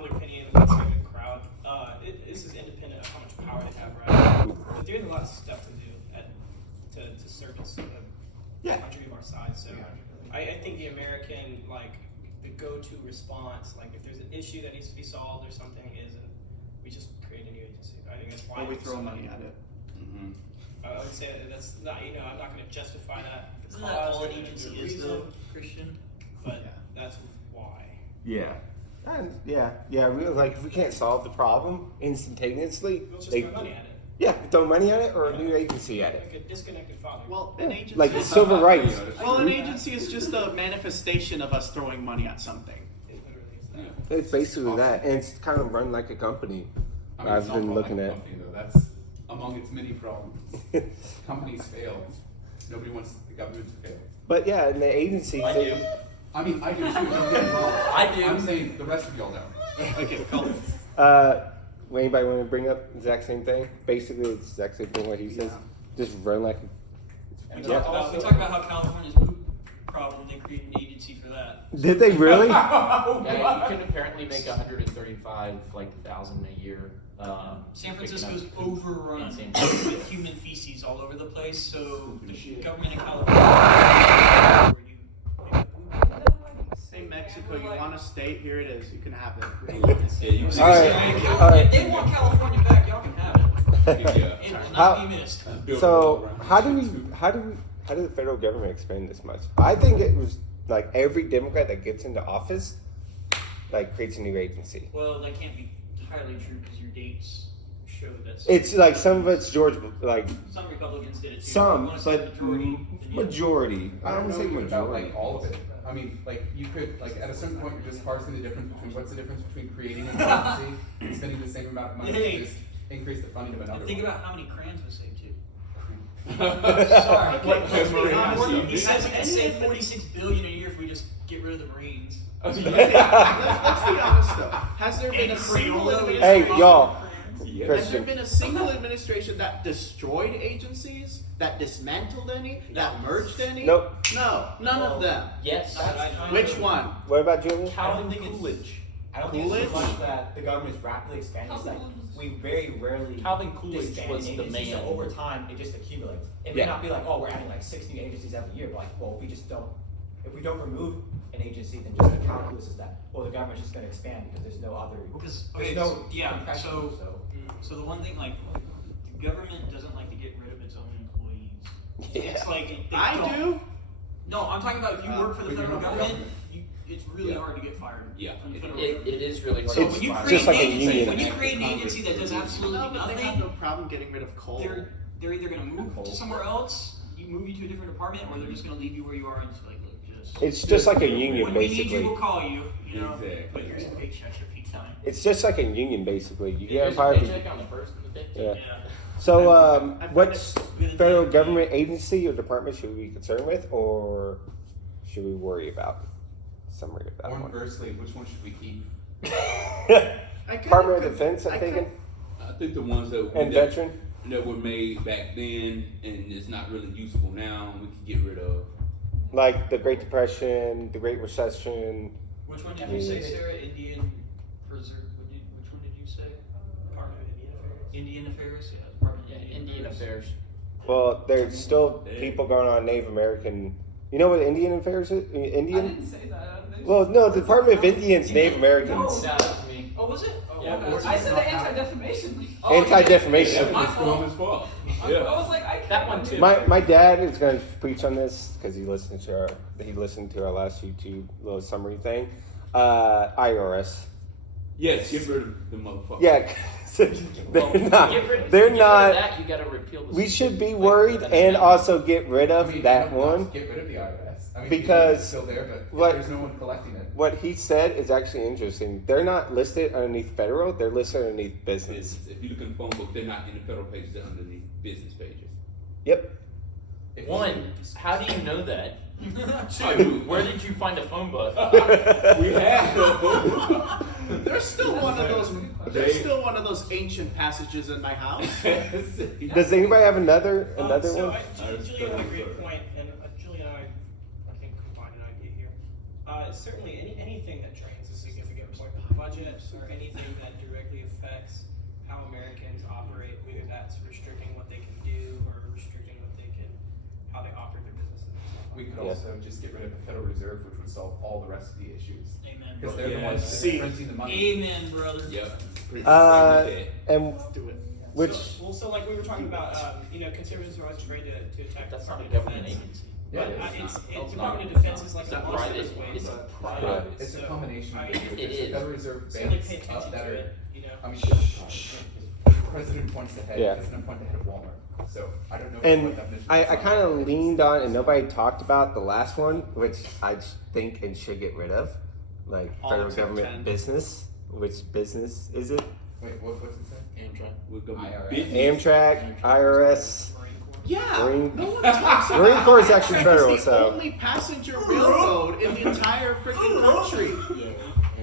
popular opinion of the conservative crowd. This is independent of how much power they have, right? But there's a lot of stuff to do to service a country of our size. So I think the American, like, the go-to response, like if there's an issue that needs to be solved or something, is we just create a new agency. I think that's why we throw money at it. Mm-hmm. I would say that's not, I'm not going to justify that. Isn't that all an agency is, though, Christian? But that's why. Yeah. And like if we can't solve the problem instantaneously, We'll just throw money at it. Yeah, throw money at it or a new agency at it. Like a disconnected father. Well, an agency Like is civil rights. Well, an agency is just a manifestation of us throwing money at something. It literally is that. It's basically that, and it's kind of run like a company. I mean, I've it's not been run looking like a at. company, though. That's among its many problems. Companies fail. Nobody wants the government to fail. But yeah, and the agencies. I do. I mean, I do too. Don't get me wrong. I do. I'm saying the rest of y'all don't. Okay, Colin. Anybody want to bring up the exact same thing? Basically, it's the exact same thing what he says. Just run like. We Yeah. talked about how California's poop problem. They created an agency for that. Did they really? Yeah, you can apparently make 135,000 a year. San Francisco's overrun Insane. with human feces all over the place. So the government in California. Say Mexico, you want a state? Here it is. You can have it. Yeah, you All right. If they want California back, y'all can have it. Yeah. It will How- not be missed. So how do the federal government expend this much? I think it was like every Democrat that gets into office, like creates a new agency. Well, that can't be entirely true because your dates show that. It's like some of it's George, like Some Republicans did it too. some, You wanna say but majority, then yeah. majority. I don't know say about majority. like all of it. I mean, like you could like at a certain point you're just parsing the difference between what's the difference between creating an agency and spending the same amount of money Hey. to just increase the funding of another And think one. about how many crayons we saved too. Sorry. Let's be honest. He says we can save 46 billion a year if we just get rid of the Marines. Let's be honest though. Has there been a single Hey, administration? y'all. Yeah. Has there Christian. been a single administration that destroyed agencies, that dismantled any, that merged any? Nope. No, none of them. Yes. Which one? What about Julian? Calvin think it's- Coolidge. I don't think it's so Coolidge? much that the government is rapidly expanding. It's like we very rarely Calvin Coolidge disband was the agencies, man. So over time, it just accumulates. It Yeah. may not be like, oh, we're adding like 6 new agencies every year, but like, well, if we don't remove an agency, then just the calculus is that, well, the government's just going to expand because there's no other. Because There's okay, no yeah. compression, So the one thing, like, the government doesn't like to get rid of its own employees. Yeah. It's like they I don't- do. No, I'm talking about if you work for the But you're federal not the government, it's really Yeah. hard to get fired. Yeah. From the federal It government. is really hard. So It's when you just create like a an agency, union. when you create an agency that does absolutely No, but they have nothing, no problem getting rid of coal. they're either going to move to somewhere else, move you to a different department, or they're just going to leave you where you are and just like, look, just. It's just like a union, When we need you, basically. we'll call you. You know, Exactly. but here's a paycheck every time. It's just like a union, basically. You get There's a fired. paycheck on the first and the 15th. Yeah. Yeah. So, I find what's it- federal government agency or department should we be concerned with, or should we worry about? Summary of that Or one. inversely, which one should we keep? Department of Defense, I'm thinking, I think the ones that and veteran. that were made back then and is not really useful now, we could get rid of. Like the Great Depression, the Great Recession. Which one did you say, Sarah? Indian Preserve. Which one did you say? Department of Indian Affairs. Indian Affairs. Yeah, Department of Yeah, Indian Affairs. Well, there's still people going on Native American. You know what Indian Affairs is? I Indian? didn't say that. Well, no, the Department of Indians, Native Americans. Nah, that's me. Oh, was it? Oh, Yeah, okay. I said the Anti-Defamation League. Oh, Anti-defamation. yeah. My It's fault. Norman's fault. I Yeah. was like, I can't. That one too. My dad is going to preach on this because he listened to our last YouTube little summary thing. IRS. Yes, get rid of the motherfucker. Yeah, Well, they're not. get rid They're of not. that, you gotta repeal the We should be like, worried the- and also get rid of I mean, that no, one. Get rid of the IRS. I mean, Because it's still there, but what- there's no one collecting it. What he said is actually interesting. They're not listed underneath federal. They're listed underneath business. Business. If you look in the phone book, they're not in the federal pages, they're underneath business pages. Yep. If One, how do you know that? I Two, do. where did you find a phone book? We have. There's still one of those. They- There's still one of those ancient passages in my house. Does anybody have another So one? Julian had a great point, and Julian and I think combined an idea here. Certainly, anything that drains a significant budget projects or anything that directly affects how Americans operate, whether that's restricting what they can do or restricting what they can, how they operate their businesses. and stuff We like could Yeah. also just get rid of the Federal Reserve, which would solve all the rest of the issues. Amen. Because brother. they're the ones that See. are printing the money. Amen, brother. Yep. Pretty And Do it. which So like we were talking about, conservatives are always afraid to attack That's not a Department of government Defense. agency. Yeah, But it is. it's Department of Defense is like It's the a most of private, this way. it's a but- private. It's a So, combination of I- the two. It There's the is. Federal Reserve So they banks pay attention up that to are, it, I mean, the president points the head, Yeah. he doesn't point the head of Walmart. So I don't know and what definition. I it's kind of on. leaned on, and nobody talked about the last one, which I just think and should get rid of, like All federal except government 10. business. Which business is it? Wait, what's it say? Amtrak. We're gonna IRS. be business. Amtrak, IRS. Marine Corps. Yeah, Marine- no one talks about Marine Corps is actually Amtrak federal, is the so- only passenger railroad in the entire freaking country.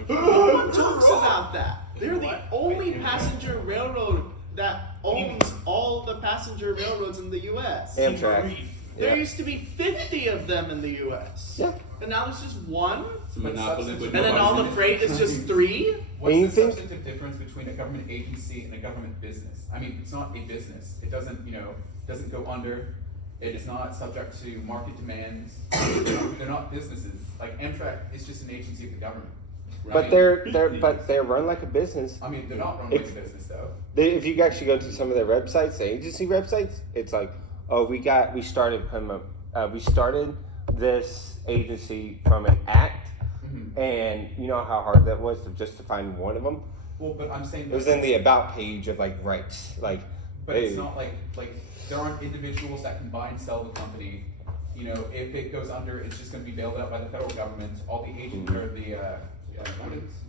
No one talks about that. They're the only passenger railroad that owns all the passenger railroads in the U.S. Amtrak. There Yeah. used to be 50 of them in the U.S. Yeah. And now there's just one. It's a monopoly, but And then all the nobody's in it. freight is just 3. What's And you the think- substantive difference between a government agency and a government business? I mean, it's not a business. It doesn't, doesn't go under. It is not subject to market demands. They're not businesses. Like Amtrak is just an agency of the government. But they're run like a business. I mean, they're not run like a If- business though. If you actually go to some of their websites, the agency websites, it's like, oh, we started this agency from an act, Mhm. and you know how hard that was just to find one of them. Well, but I'm saying It was in the about page of like rights, like, But hey, it's not like there aren't individuals that can buy and sell the company. If it goes under, it's just going to be bailed out by the federal government. All the agent or the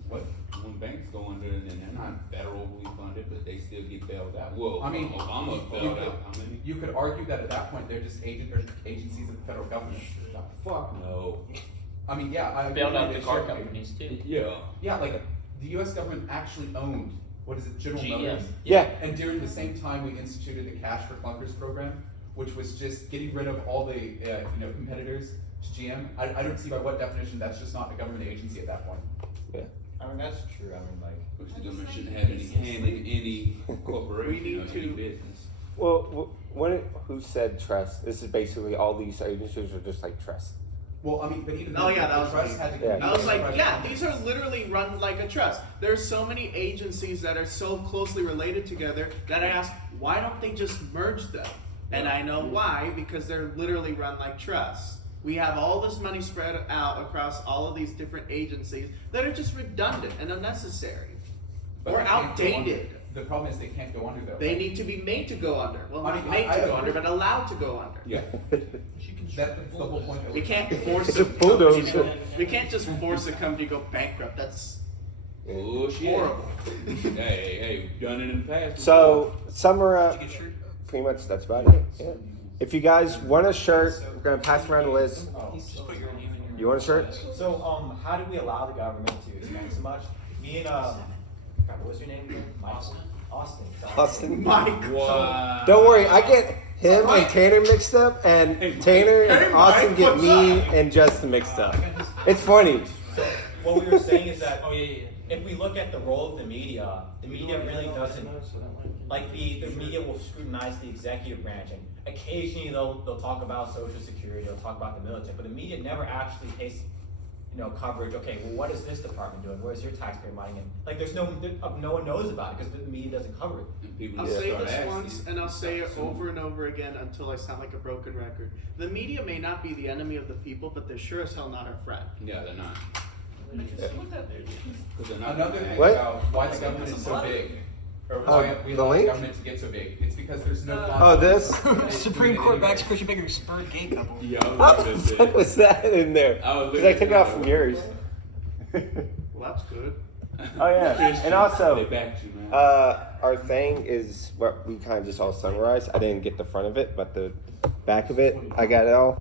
what? When banks go under, and then they're not federally funded, but they still get bailed out. Well, I mean, Obama you bailed could- out how many? You could argue that at that point they're just agencies of the federal government. Fuck no. I mean, yeah, I agree Bailed out they the car should be. companies too. Yeah. Yeah, like the U.S. government actually owned what is it, General GM. Motors. yeah, And during the same time, we instituted the Cash for Clunkers program, which was just getting rid of all the competitors to GM. I don't see by what definition that's just not a government agency at that point. I mean, that's true. I mean, like, Which the government shouldn't have any hand in any corporation We or need any to- business. well, who said trust? This is basically all these agencies are just like trust. Well, I mean, but even Oh, then, yeah, that the was trust me. had to Yeah. compete I was with like, private yeah, companies. these are literally run like a trust. There's so many agencies that are so closely related together that I ask, why don't they just merge them? And I know why, because they're literally run like trusts. We have all this money spread out across all of these different agencies that are just redundant and unnecessary. But Or they can't go under. outdated. The problem is they can't go under though. They need to be made to go under. Well, I not mean, made I to go agree. under, but allowed to go under. Yeah. That's the whole point. That You we're can't trying to force It's a a bulldozer. company. You can't just force a company to go bankrupt. That's Oh shit. horrible. Hey, we've done it in the past. So, summer up, Did you get your shirt? pretty much that's about it. Yeah. If you guys want a shirt, we're gonna pass around the list. Just put your name in your. You want a shirt? so how do we allow the government to expand so much? Me and God, what was your name again? Michael? Austin. Sorry. Austin. Mike. Wow. Don't worry, I get him and Tanner mixed up, and Tanner and Hey, Austin Mike, get what's me up? and Justin mixed up. It's funny. So what we were saying is that Oh yeah. if we look at the role of the media really doesn't, like the media will scrutinize the executive branch, and occasionally they'll talk about Social Security, they'll talk about the military, but the media never actually takes coverage. Okay, well, what is this department doing? Where's your taxpayer money? And like, no one knows about it because the media doesn't cover it. And people I'll just say start this asking once and I'll say it over and over again until I sound like a broken record. The media may not be the enemy of the people, but they're sure as hell not our friend. Yeah, they're not. Look at it. Because they're not. Another thing What? about why the government is so big, or why we the allow the link? government to get so big, it's because there's no. Oh, this? Supreme Court backs Christian Baker's spurred gay couple. Yeah, I was looking at What was that in there? I was Because I looking took it at off from yours. Well, that's good. Oh, yeah. Christian, And also, they backed you, man. our thing is what we kind of just all summarized. I didn't get the front of it, but the back of it, I got it all.